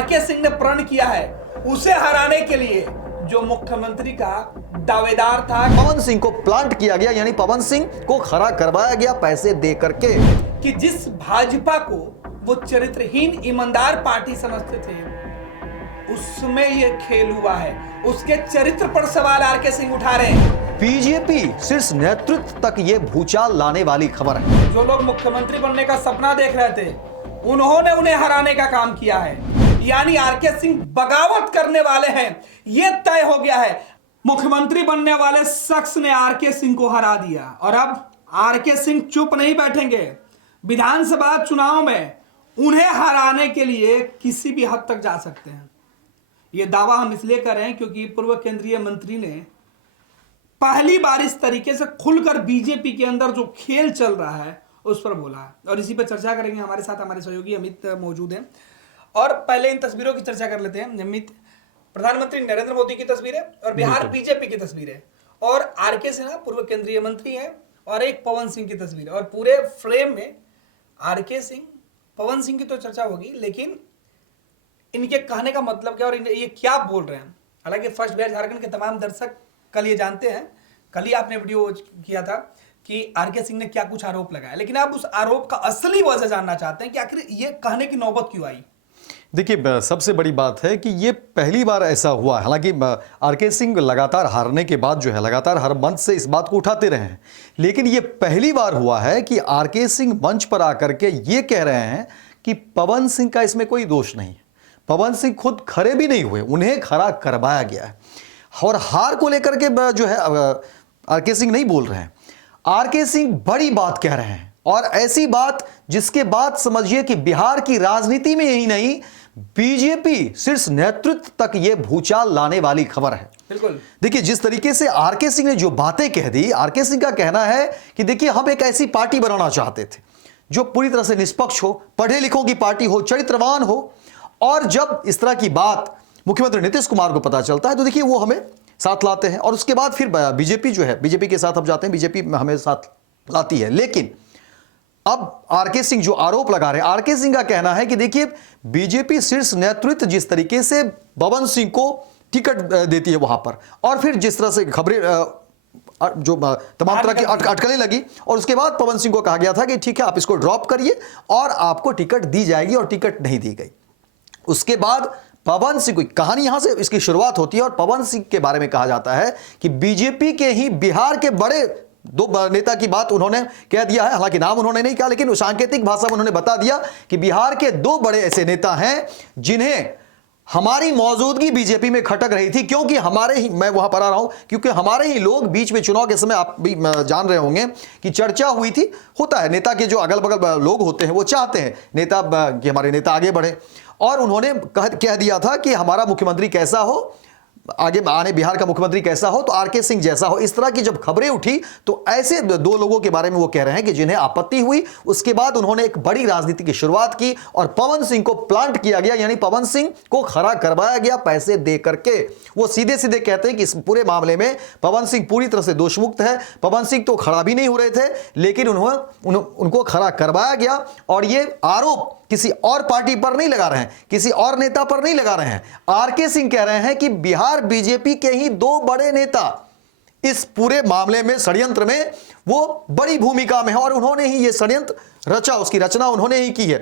R K Singh ने प्रण किया है उसे हराने के लिए जो मुख्यमंत्री का दावेदार था। पवन सिंह को प्लांट किया गया, यानी पवन सिंह को खड़ा करवाया गया पैसे दे करके। कि जिस भाजपा को वो चरित्रहीन ईमानदार पार्टी समझते थे उसमें ये खेल हुआ है। उसके चरित्र पर सवाल आरके सिंह उठा रहे हैं। बीजेपी शीर्ष नेतृत्व तक ये भूचाल लाने वाली खबर है। जो लोग मुख्यमंत्री बनने का सपना देख रहे थे उन्होंने उन्हें हराने का काम किया है। यानी आरके सिंह बगावत करने वाले हैं, ये तय हो गया है। मुख्यमंत्री बनने वाले शख्स ने आरके सिंह को हरा दिया और अब आरके सिंह चुप नहीं बैठेंगे। विधानसभा चुनाव में उन्हें हराने के लिए किसी भी हद तक जा सकते हैं। यह दावा हम इसलिए कर रहे हैं क्योंकि पूर्व केंद्रीय मंत्री ने पहली बार इस तरीके से खुलकर बीजेपी के अंदर जो खेल चल रहा है उस पर बोला है और इसी पर चर्चा करेंगे। हमारे साथ हमारे सहयोगी अमित मौजूद हैं और पहले इन तस्वीरों की चर्चा कर लेते हैं। अमित, प्रधानमंत्री नरेंद्र मोदी की तस्वीरें और बिहार बीजेपी की तस्वीरें और आरके सिन्हा पूर्व केंद्रीय मंत्री हैं और एक पवन सिंह की तस्वीर और पूरे फ्रेम में आरके सिंह पवन सिंह की तो चर्चा होगी, लेकिन इनके कहने का मतलब क्या और ये क्या बोल रहे हैं। हालांकि फर्स्ट बिहार झारखंड के तमाम दर्शक कल ये जानते हैं, कल ही आपने वीडियो किया था कि आरके सिंह ने क्या कुछ आरोप लगाया, लेकिन आप उस आरोप का असली वजह जानना चाहते हैं कि आखिर ये कहने की नौबत क्यों आई। देखिए, सबसे बड़ी बात है कि ये पहली बार ऐसा हुआ है। हालांकि आरके सिंह लगातार हारने के बाद जो है लगातार हर मंच से इस बात को उठाते रहे हैं, लेकिन ये पहली बार हुआ है कि आरके सिंह मंच पर आकर के ये कह रहे हैं कि पवन सिंह का इसमें कोई दोष नहीं है। पवन सिंह खुद खड़े भी नहीं हुए, उन्हें खड़ा करवाया गया है। और हार को लेकर के जो है आरके सिंह नहीं बोल रहे हैं, आरके सिंह बड़ी बात कह रहे हैं और ऐसी बात जिसके बाद समझिए कि बिहार की राजनीति में ही नहीं बीजेपी शीर्ष नेतृत्व तक यह भूचाल लाने वाली खबर है। बिल्कुल। देखिए, जिस तरीके से आरके सिंह ने जो बातें कह दी, आरके सिंह का कहना है कि देखिए हम एक ऐसी पार्टी बनाना चाहते थे जो पूरी तरह से निष्पक्ष हो, पढ़े लिखों की पार्टी हो, चरित्रवान हो। और जब इस तरह की बात मुख्यमंत्री नीतीश कुमार को पता चलता है तो देखिए वो हमें साथ लाते हैं और उसके बाद फिर बीजेपी जो है, बीजेपी के साथ हम जाते हैं, बीजेपी हमें साथ लाती है। लेकिन अब आरके सिंह जो आरोप लगा रहे हैं, आरके सिंह का कहना है कि देखिए बीजेपी शीर्ष नेतृत्व जिस तरीके से पवन सिंह को टिकट देती है वहां पर और फिर जिस तरह से खबरें जो तमाम तरह की अटकलें लगी और उसके बाद पवन सिंह को कहा गया था कि ठीक है आप इसको ड्रॉप करिए और आपको टिकट दी जाएगी और टिकट नहीं दी गई। उसके बाद पवन सिंह की कहानी यहां से इसकी शुरुआत होती है और पवन सिंह के बारे में कहा जाता है कि बीजेपी के ही बिहार के बड़े दो नेता की बात उन्होंने कह दिया है। हालांकि नाम उन्होंने नहीं कहा, लेकिन सांकेतिक भाषा में उन्होंने बता दिया कि बिहार के दो बड़े ऐसे नेता हैं जिन्हें हमारी मौजूदगी बीजेपी में खटक रही थी, क्योंकि हमारे ही, मैं वहां पर आ रहा हूं क्योंकि हमारे ही लोग बीच में चुनाव के समय आप भी जान रहे होंगे कि चर्चा हुई थी। होता है नेता के जो अगल बगल लोग होते हैं वो चाहते हैं नेता कि हमारे नेता आगे बढ़े और उन्होंने कह दिया था कि हमारा मुख्यमंत्री कैसा हो, आगे आने बिहार का मुख्यमंत्री कैसा हो तो आरके सिंह जैसा हो। इस तरह की जब खबरें उठी तो ऐसे दो लोगों के बारे में वो कह रहे हैं कि जिन्हें आपत्ति हुई। उसके बाद उन्होंने एक बड़ी राजनीति की शुरुआत की और पवन सिंह को प्लांट किया गया, यानी पवन सिंह को खड़ा करवाया गया पैसे दे करके। वो सीधे सीधे कहते हैं कि इस पूरे मामले में पवन सिंह पूरी तरह से दोषमुक्त है। पवन सिंह तो खड़ा भी नहीं हो रहे थे, लेकिन उनको खड़ा करवाया गया और ये आरोप किसी और पार्टी पर नहीं लगा रहे हैं, किसी और नेता पर नहीं लगा रहे हैं। आरके सिंह कह रहे हैं कि बिहार बीजेपी के ही दो बड़े नेता इस पूरे मामले में, षड्यंत्र में वो बड़ी भूमिका में है और उन्होंने ही ये षड्यंत्र रचा, उसकी रचना उन्होंने ही की है।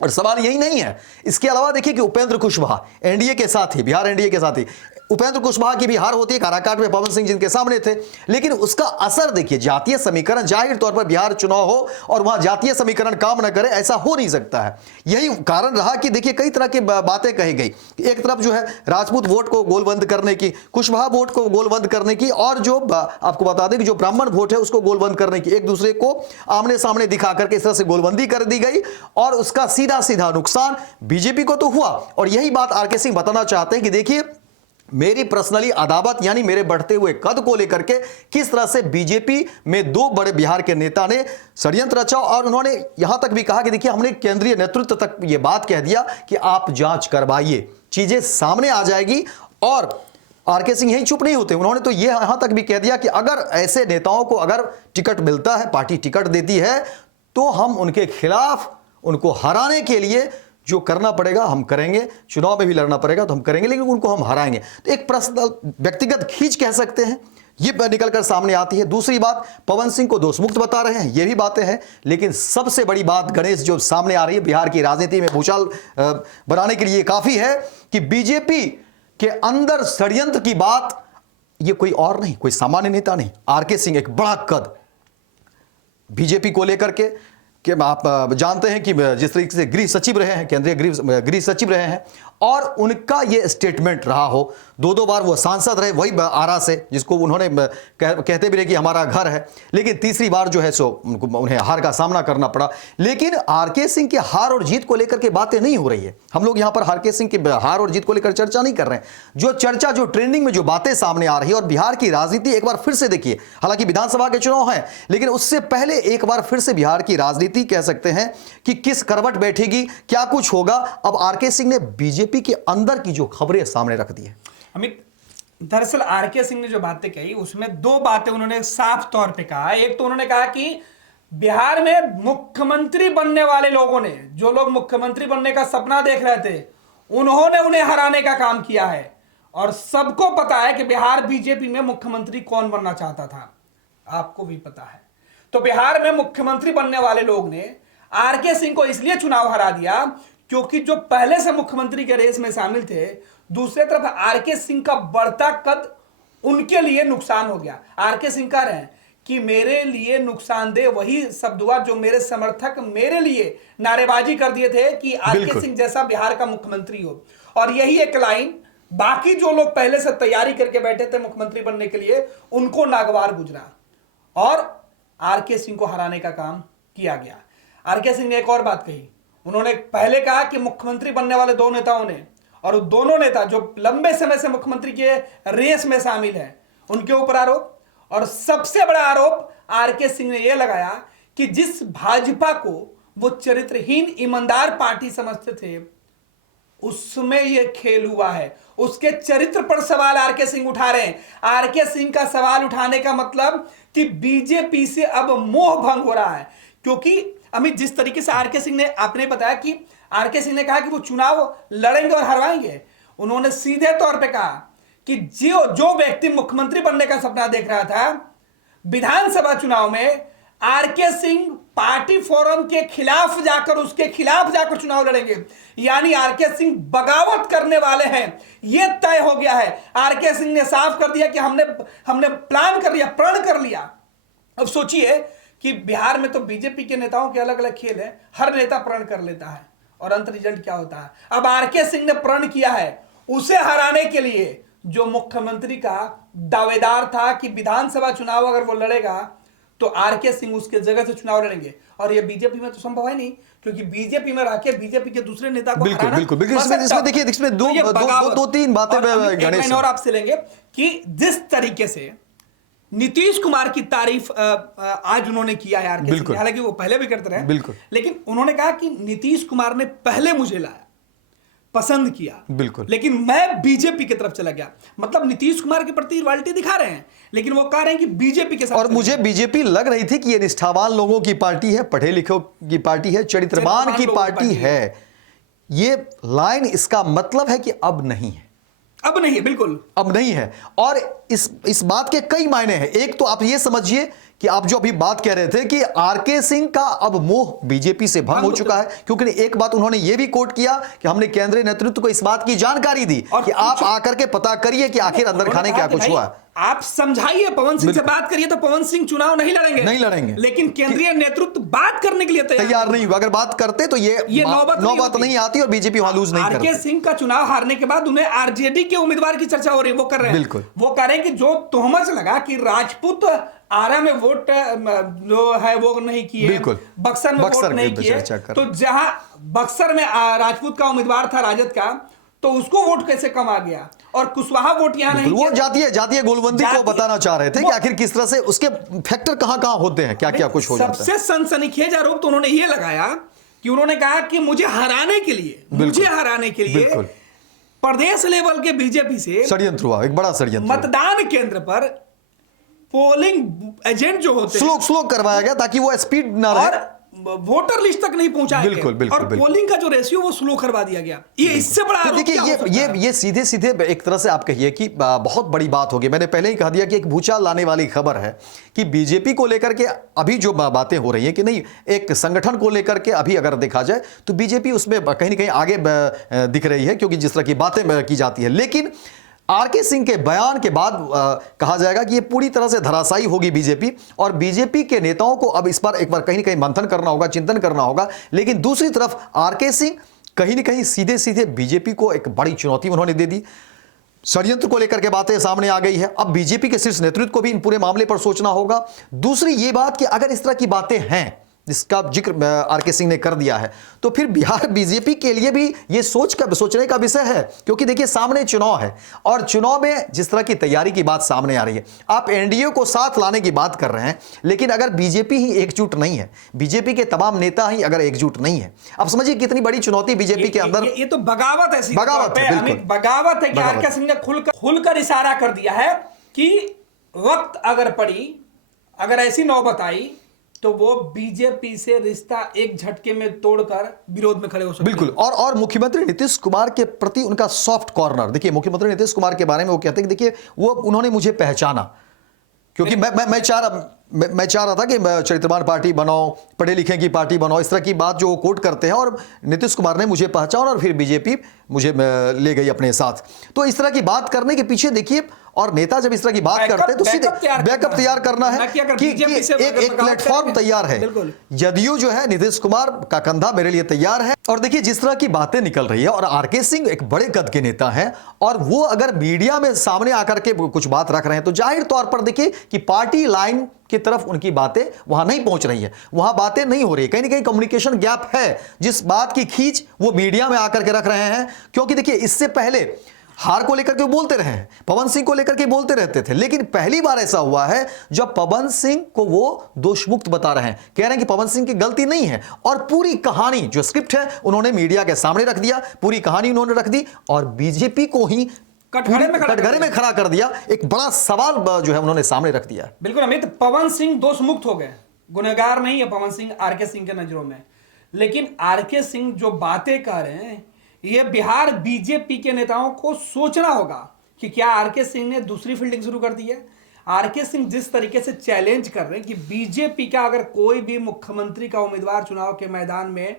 और सवाल यही नहीं है, इसके अलावा देखिए कि उपेंद्र कुशवाहा एनडीए के साथ ही, बिहार एनडीए के साथ ही उपेंद्र कुशवाहा की भी हार होती है काराकाट में, पवन सिंह जिनके सामने थे। लेकिन उसका असर देखिए, जातीय समीकरण, जाहिर तौर पर बिहार चुनाव हो और वहां जातीय समीकरण काम न करे, ऐसा हो नहीं सकता है। यही कारण रहा कि देखिए कई तरह की बातें कही गई। एक तरफ जो है राजपूत वोट को गोलबंद करने की, कुशवाहा वोट को गोलबंद करने की और जो आपको बता दें कि जो ब्राह्मण वोट है उसको गोलबंद करने की, एक दूसरे को आमने सामने दिखा करके इस तरह से गोलबंदी कर दी गई और उसका सीधा सीधा नुकसान बीजेपी को तो हुआ। और यही बात आरके सिंह बताना चाहते हैं कि देखिए मेरी पर्सनली अदावत यानी मेरे बढ़ते हुए कद को लेकर के किस तरह से बीजेपी में दो बड़े बिहार के नेता ने षड्यंत्र रचा और उन्होंने यहां तक भी कहा कि देखिए हमने केंद्रीय नेतृत्व तक यह बात कह दिया कि आप जांच करवाइए, चीजें सामने आ जाएगी। और आरके सिंह यही चुप नहीं होते, उन्होंने तो यह यहां तक भी कह दिया कि अगर ऐसे नेताओं को अगर टिकट मिलता है, पार्टी टिकट देती है, तो हम उनके खिलाफ, उनको हराने के लिए जो करना पड़ेगा हम करेंगे, चुनाव में भी लड़ना पड़ेगा तो हम करेंगे, लेकिन उनको हम हराएंगे। तो एक पर्सनल व्यक्तिगत खींच कह सकते हैं, ये निकलकर सामने आती है। दूसरी बात, पवन सिंह को दोषमुक्त बता रहे हैं, ये भी बातें हैं। लेकिन सबसे बड़ी बात गणेश जो सामने आ रही है, बिहार की राजनीति में भूचाल बनाने के लिए काफी है कि बीजेपी के अंदर षड्यंत्र की बात, ये कोई और नहीं, कोई सामान्य नेता नहीं, आरके सिंह एक बड़ा कद बीजेपी को लेकर के, कि आप जानते हैं कि जिस तरीके से गृह सचिव रहे हैं, केंद्रीय गृह सचिव रहे हैं, और उनका ये स्टेटमेंट रहा हो, दो बार वो सांसद रहे, वही आरा से, जिसको उन्होंने कहते भी रहे कि हमारा घर है, लेकिन तीसरी बार जो है सो उन्हें हार का सामना करना पड़ा। लेकिन आरके सिंह के हार और जीत को लेकर के बातें नहीं हो रही है। हम लोग यहां पर आरके सिंह के हार और जीत को लेकर चर्चा नहीं कर रहे हैं। जो चर्चा, जो ट्रेंडिंग में जो बातें सामने आ रही है, और बिहार की राजनीति एक बार फिर से देखिए, हालांकि विधानसभा के चुनाव हैं, लेकिन उससे पहले एक बार फिर से बिहार की राजनीति कह सकते हैं कि किस करवट बैठेगी, क्या कुछ होगा। अब आरके सिंह ने बीजेपी के अंदर की जो खबरें सामने रख दी है। अमित, दरअसल आरके सिंह ने जो बातें कही उसमें दो बातें उन्होंने साफ तौर पे कहा। एक तो उन्होंने कहा कि बिहार में मुख्यमंत्री बनने वाले लोगों ने, जो लोग मुख्यमंत्री बनने का सपना देख रहे थे, उन्होंने उन्हें हराने का काम किया है। और सबको पता है कि बिहार बीजेपी में मुख्यमंत्री कौन बनना चाहता था, आपको भी पता है। तो बिहार में मुख्यमंत्री बनने वाले लोग ने आरके सिंह को इसलिए चुनाव हरा दिया क्योंकि जो पहले से मुख्यमंत्री के रेस में शामिल थे, दूसरी तरफ आरके सिंह का बढ़ता कद उनके लिए नुकसान हो गया। आरके सिंह कह रहे हैं कि मेरे लिए नुकसानदेह वही शब्द हुआ जो मेरे समर्थक मेरे लिए नारेबाजी कर दिए थे कि आरके सिंह जैसा बिहार का मुख्यमंत्री हो। और यही एक लाइन बाकी जो लोग पहले से तैयारी करके बैठे थे मुख्यमंत्री बनने के लिए, उनको नागवार गुजरा और आरके सिंह को हराने का काम किया गया। आरके सिंह ने एक और बात कही। उन्होंने पहले कहा कि मुख्यमंत्री बनने वाले दो नेताओं ने, और दोनों नेता जो लंबे समय से मुख्यमंत्री के रेस में शामिल हैं, उनके ऊपर आरोप। और सबसे बड़ा आरोप आरके सिंह ने यह लगाया कि जिस भाजपा को वो चरित्रहीन ईमानदार पार्टी समझते थे, उसमें यह खेल हुआ है। उसके चरित्र पर सवाल आरके सिंह उठा रहे हैं। आरके सिंह का सवाल उठाने का मतलब कि बीजेपी से अब मोह भंग हो रहा है। क्योंकि अमित, जिस तरीके से आरके सिंह ने, आपने बताया कि आरके सिंह ने कहा कि वो चुनाव लड़ेंगे और हरवाएंगे, उन्होंने सीधे तौर पे कहा कि जो व्यक्ति मुख्यमंत्री बनने का सपना देख रहा था, विधानसभा चुनाव में आरके सिंह पार्टी फोरम के खिलाफ जाकर, उसके खिलाफ जाकर चुनाव लड़ेंगे। यानी आरके सिंह बगावत करने वाले हैं, यह तय हो गया है। आरके सिंह ने साफ कर दिया कि हमने प्लान कर लिया, प्रण कर लिया। अब सोचिए कि बिहार में तो बीजेपी के नेताओं के अलग अलग खेल है, हर नेता प्रण कर लेता है और अंत रिजल्ट क्या होता है। अब आरके सिंह ने प्रण किया है उसे हराने के लिए, जो मुख्यमंत्री का दावेदार था कि विधानसभा चुनाव अगर वो लड़ेगा तो आरके सिंह उसके जगह से चुनाव लड़ेंगे। और ये बीजेपी में तो संभव है नहीं, क्योंकि बीजेपी में रह के बीजेपी के दूसरे नेता को हराना। बिल्कुल। इसमें देखिए, इसमें दो तीन बातें और आपसे लेंगे कि जिस तरीके से नीतीश कुमार की तारीफ आज उन्होंने किया है आरके सिंह, हालांकि वो पहले भी करते रहे, बिल्कुल, लेकिन उन्होंने कहा कि नीतीश कुमार ने पहले मुझे लाया, पसंद किया, बिल्कुल, लेकिन मैं बीजेपी की तरफ चला गया। मतलब नीतीश कुमार के प्रति रॉयल्टी दिखा रहे हैं, लेकिन वो कह रहे हैं कि बीजेपी के साथ। और मुझे बीजेपी लग रही थी कि ये निष्ठावान लोगों की पार्टी है, पढ़े लिखों की पार्टी है, चरित्रवान की पार्टी है। ये लाइन, इसका मतलब है कि अब नहीं है, अब नहीं है, बिल्कुल अब नहीं है। और इस बात के कई मायने हैं। एक तो आप ये समझिए कि आप जो अभी बात कह रहे थे कि आरके सिंह का अब मोह बीजेपी से भंग हो चुका है, क्योंकि एक बात उन्होंने ये भी कोट किया कि हमने केंद्रीय नेतृत्व को इस बात की जानकारी दी कि आप आकर के पता करिए कि आखिर अंदर खाने क्या कुछ हुआ। आप समझाइए, पवन सिंह से बात करिए, तो पवन सिंह चुनाव नहीं लड़ेंगे, लेकिन केंद्रीय नेतृत्व बात करने के लिए तैयार नहीं हुआ। अगर बात करते तो ये नौबत नहीं आती और बीजेपी वहां लूज नहीं करती। आरके सिंह का चुनाव हारने के बाद उन्हें आरजेडी के उम्मीदवार की चर्चा हो रही है, वो कर रहे हैं। बिल्कुल, वो कह रहे हैं कि जो तोहमत लगा कि राजपूत आरा में वोट जो है वो नहीं किए, बक्सर में वोट नहीं किए, तो जहां बक्सर में राजपूत का उम्मीदवार था राजद का, तो उसको वोट कैसे कम आ गया, और कुशवाहा वोट यहां नहीं। वो जातीय गोलबंदी को बताना चाह रहे थे कि आखिर किस तरह से उसके फैक्टर कहां होते हैं, क्या कुछ हो जाता है। सबसे सनसनीखेज आरोप तो उन्होंने ये लगाया कि उन्होंने कहा कि मुझे हराने के लिए प्रदेश लेवल के बीजेपी से षड्यंत्र हुआ, एक बड़ा षड्यंत्र। मतदान केंद्र पर पोलिंग एजेंट जो होते हैं स्लो करवाया गया ताकि वो स्पीड ना रहे। और वोटर लिस्ट तक नहीं पहुंचाएंगे। बिल्कुल, बिल्कुल, और बिल्कुल। पोलिंग का जो रेशियो वो स्लो करवा दिया गया। ये इससे बड़ा तो आरोप देखिए क्या हो सकता है? ये सीधे सीधे एक तरह से आप कहिए कि बहुत बड़ी बात होगी। मैंने पहले ही कह दिया कि एक भूचाल लाने वाली खबर है कि बीजेपी को लेकर के अभी जो बातें हो रही हैं कि नहीं, एक संगठन को लेकर के अभी अगर देखा जाए तो बीजेपी उसमें कहीं ना कहीं आगे दिख रही है, क्योंकि जिस तरह की बातें की जाती है। लेकिन आरके सिंह के बयान के बाद कहा जाएगा कि ये पूरी तरह से धराशायी होगी बीजेपी, और बीजेपी के नेताओं को अब इस बार एक बार कहीं ना कहीं मंथन करना होगा, चिंतन करना होगा। लेकिन दूसरी तरफ आरके सिंह कहीं ना कहीं सीधे सीधे बीजेपी को एक बड़ी चुनौती उन्होंने दे दी। षड्यंत्र को लेकर के बातें सामने आ गई है। अब बीजेपी के शीर्ष नेतृत्व को भी इन पूरे मामले पर सोचना होगा। दूसरी ये बात कि अगर इस तरह की बातें हैं जिसका जिक्र आरके सिंह ने कर दिया है, तो फिर बिहार बीजेपी के लिए भी ये सोचने का विषय है, क्योंकि देखिए सामने चुनाव है और चुनाव में जिस तरह की तैयारी की बात सामने आ रही है, आप एनडीए को साथ लाने की बात कर रहे हैं, लेकिन अगर बीजेपी ही एकजुट नहीं है, बीजेपी के तमाम नेता ही अगर एकजुट नहीं है, अब समझिए कितनी बड़ी चुनौती बीजेपी के अंदर। ये तो बगावत है, बगावत है, बिल्कुल बगावत है कि आरके सिंह ने खुलकर इशारा कर दिया है कि वक्त अगर पड़ी, अगर ऐसी नौबत आई तो वो बीजेपी से रिश्ता एक झटके में तोड़कर विरोध में खड़े हो सकते हैं। बिल्कुल। और मुख्यमंत्री नीतीश कुमार के प्रति उनका सॉफ्ट कॉर्नर, देखिए मुख्यमंत्री नीतीश कुमार के बारे में वो कहते हैं कि देखिए वो उन्होंने मुझे पहचाना, क्योंकि मैं चाह रहा था कि चरित्रवान पार्टी बनाओ, पढ़े लिखे की पार्टी बनाओ, इस तरह की बात जो वो कोट करते हैं, और नीतीश कुमार ने मुझे पहचाना और फिर बीजेपी मुझे ले गई अपने साथ। तो इस तरह की बात करने के पीछे देखिए, और नेता जब इस तरह की बात करते हैं तो सीधे बैकअप तैयार करना है कि एक प्लेटफॉर्म तैयार है। जदयू जो है, नीतीश कुमार का कंधा मेरे लिए तैयार है। और देखिए जिस तरह की बातें निकल रही है, और आरके सिंह एक बड़े कद के नेता हैं, और वो अगर मीडिया में सामने आकर के कुछ बात रख रहे हैं, तो जाहिर तौर पर देखिए कि पार्टी लाइन की तरफ उनकी बातें वहां नहीं पहुंच रही है, वहां बातें नहीं हो रही है, कहीं ना कहीं कम्युनिकेशन गैप है, जिस बात की खींच वो मीडिया में आकर के रख रहे हैं। क्योंकि देखिए इससे पहले हार को लेकर के बोलते रहे हैं, पवन सिंह को लेकर के बोलते रहते थे, लेकिन पहली बार ऐसा हुआ है जब पवन सिंह को वो दोषमुक्त बता रहे हैं, कह रहे हैं कि पवन सिंह की गलती नहीं है, और पूरी कहानी जो स्क्रिप्ट है उन्होंने मीडिया के सामने रख दिया, पूरी कहानी उन्होंने रख दी और बीजेपी को ही कटघरे में खड़ा कर दिया। एक बड़ा सवाल जो है उन्होंने सामने रख दिया। बिल्कुल अमित, पवन सिंह दोष मुक्त हो गए, गुनहगार नहीं है पवन सिंह आरके सिंह के नजरों में। लेकिन आरके सिंह जो बातें कर रहे हैं, ये बिहार बीजेपी के नेताओं को सोचना होगा कि क्या आरके सिंह ने दूसरी फील्डिंग शुरू कर दी है। आरके सिंह जिस तरीके से चैलेंज कर रहे हैं कि बीजेपी का अगर कोई भी मुख्यमंत्री का उम्मीदवार चुनाव के मैदान में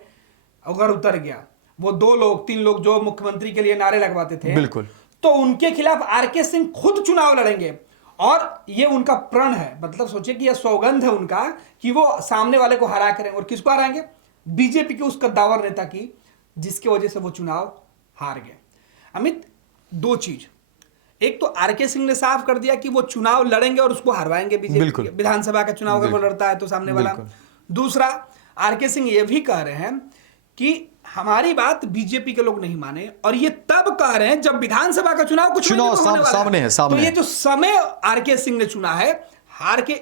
अगर उतर गया, वो 2 लोग 3 लोग जो मुख्यमंत्री के लिए नारे लगवाते थे, बिल्कुल, तो उनके खिलाफ आरके सिंह खुद चुनाव लड़ेंगे। और ये उनका प्रण है, मतलब सोचिए कि यह सौगंध है उनका कि वो सामने वाले को हरा करें। और किसको हराएंगे? बीजेपी के उस कद्दावर नेता की, जिसकी वजह से वो चुनाव हार गए। अमित, 2 चीज, एक तो आरके सिंह ने साफ कर दिया कि वो चुनाव लड़ेंगे और उसको हरवाएंगे, बीजेपी विधानसभा का चुनाव अगर वो लड़ता है तो सामने वाला। दूसरा, आरके सिंह ये भी कह रहे हैं कि हमारी बात बीजेपी के लोग नहीं माने, और ये तब कह रहे हैं जब विधानसभा का चुनाव सामने है। तो ये जो समय आरके सिंह ने चुना है, हार के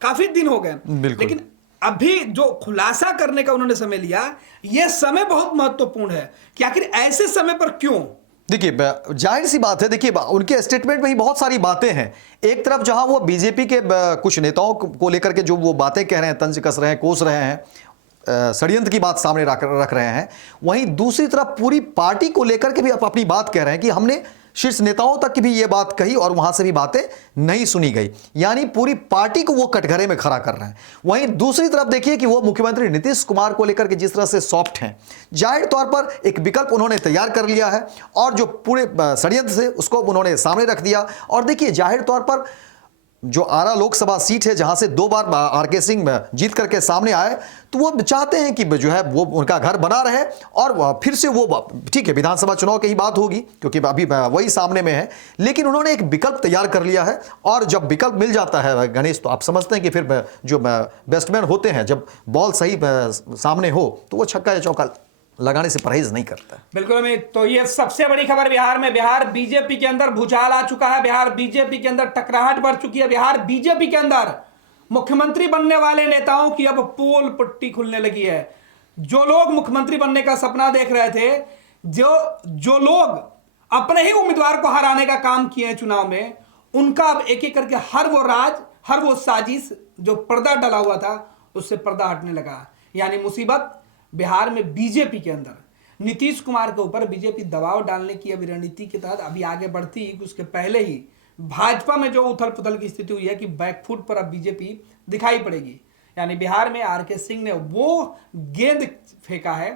काफी दिन हो गए, लेकिन अभी जो खुलासा करने का उन्होंने समय लिया, यह समय बहुत महत्वपूर्ण है कि आखिर ऐसे समय पर क्यों। देखिए जाहिर सी बात है, देखिए उनके स्टेटमेंट में ही बहुत सारी बातें हैं। एक तरफ जहां वो बीजेपी के कुछ नेताओं को लेकर के जो वो बातें कह रहे हैं, तंज कस रहे हैं, कोस रहे हैं, षड्यंत्र की बात सामने रख रहे हैं, वहीं दूसरी तरफ पूरी पार्टी को लेकर के भी अपनी बात कह रहे हैं कि हमने शीर्ष नेताओं तक की भी ये बात कही और वहां से भी बातें नहीं सुनी गई, यानी पूरी पार्टी को वो कटघरे में खड़ा कर रहे हैं। वहीं दूसरी तरफ देखिए कि वो मुख्यमंत्री नीतीश कुमार को लेकर के जिस तरह से सॉफ्ट हैं, जाहिर तौर पर एक विकल्प उन्होंने तैयार कर लिया है और जो पूरे षड्यंत्र से उसको उन्होंने सामने रख दिया। और देखिए जाहिर तौर पर जो आरा लोकसभा सीट है, जहां से 2 बार आरके सिंह जीत करके सामने आए, तो वो चाहते हैं कि जो है वो उनका घर बना रहे और फिर से वो, ठीक है विधानसभा चुनाव की ही बात होगी क्योंकि अभी वही सामने में है, लेकिन उन्होंने एक विकल्प तैयार कर लिया है। और जब विकल्प मिल जाता है गणेश, तो आप समझते हैं कि फिर जो बैट्समैन होते हैं, जब बॉल सही सामने हो तो वो छक्का या चौका लगाने से परहेज नहीं करता। बिल्कुल अमित, तो ये सबसे बड़ी खबर बिहार में, बिहार बीजेपी के अंदर भूचाल आ चुका है, बिहार बीजेपी के अंदर टकराहट बढ़ चुकी है, बिहार बीजेपी के अंदर मुख्यमंत्री बनने वाले नेताओं की अब पोल पट्टी खुलने लगी है। जो लोग मुख्यमंत्री बनने का सपना देख रहे थे, जो लोग अपने ही उम्मीदवार को हराने का काम किए हैं चुनाव में, उनका अब एक एक करके हर वो राज, हर वो साजिश जो पर्दा डला हुआ था, उससे पर्दा हटने लगा। यानी मुसीबत बिहार में बीजेपी के अंदर। नीतीश कुमार के ऊपर बीजेपी दबाव डालने की अभी रणनीति के तहत अभी आगे बढ़ती है कि उसके पहले ही भाजपा में जो उथल पुथल की स्थिति हुई है कि बैकफुट पर अब बीजेपी दिखाई पड़ेगी। यानी बिहार में आरके सिंह ने वो गेंद फेंका है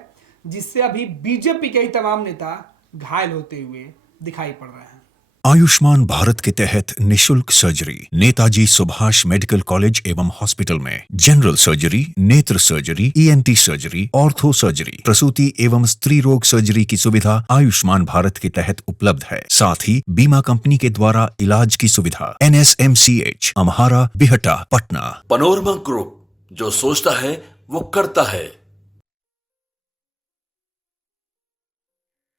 जिससे अभी बीजेपी के ही तमाम नेता घायल होते हुए दिखाई पड़ रहे हैं। आयुष्मान भारत के तहत निशुल्क surgery Netaji Subhash medical college एवं हॉस्पिटल में जनरल सर्जरी, नेत्र surgery, ENT surgery, ortho surgery, प्रसूति एवं स्त्री रोग सर्जरी की सुविधा आयुष्मान भारत के तहत उपलब्ध है। साथ ही बीमा कंपनी के द्वारा इलाज की सुविधा। NSMCH, Amhara, Bihta, Patna. Panorama group, जो सोचता है वो करता है।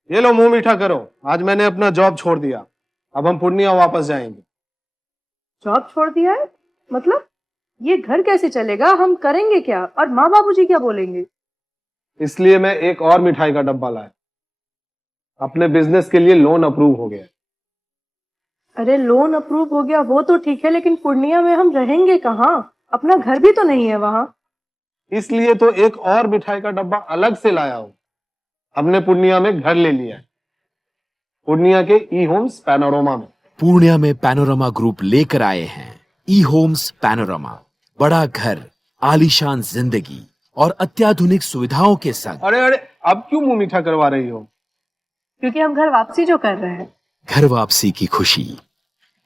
ये लो मुंह मीठा करो, आज मैंने अपना जॉब छोड़ दिया, अब हम पूर्णिया वापस जाएंगे। जॉब छोड़ दिया है? मतलब ये घर कैसे चलेगा? हम करेंगे क्या? और माँ बाबूजी क्या बोलेंगे? इसलिए मैं एक और मिठाई का डब्बा लाया। अपने बिजनेस के लिए लोन अप्रूव हो गया। अरे लोन अप्रूव हो गया वो तो ठीक है, लेकिन पूर्णिया में हम रहेंगे कहाँ? अपना घर भी तो नहीं है वहाँ। इसलिए तो एक और मिठाई का डब्बा अलग से लाया हूँ। हमने पूर्णिया में घर ले लिया है, पूर्णिया के ई होम्स पैनोरमा में। पूर्णिया में पैनोरमा ग्रुप लेकर आए हैं ई होम्स पैनोरमा। बड़ा घर, आलीशान जिंदगी और अत्याधुनिक सुविधाओं के संग। अरे अरे, अब क्यों मुंह मीठा करवा रही हो? क्योंकि हम घर वापसी जो कर रहे हैं। घर वापसी की खुशी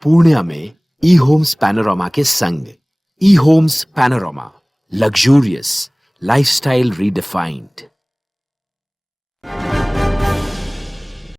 पूर्णिया में ई होम्स पैनोरमा के संग। ई homes Panorama, luxurious lifestyle redefined.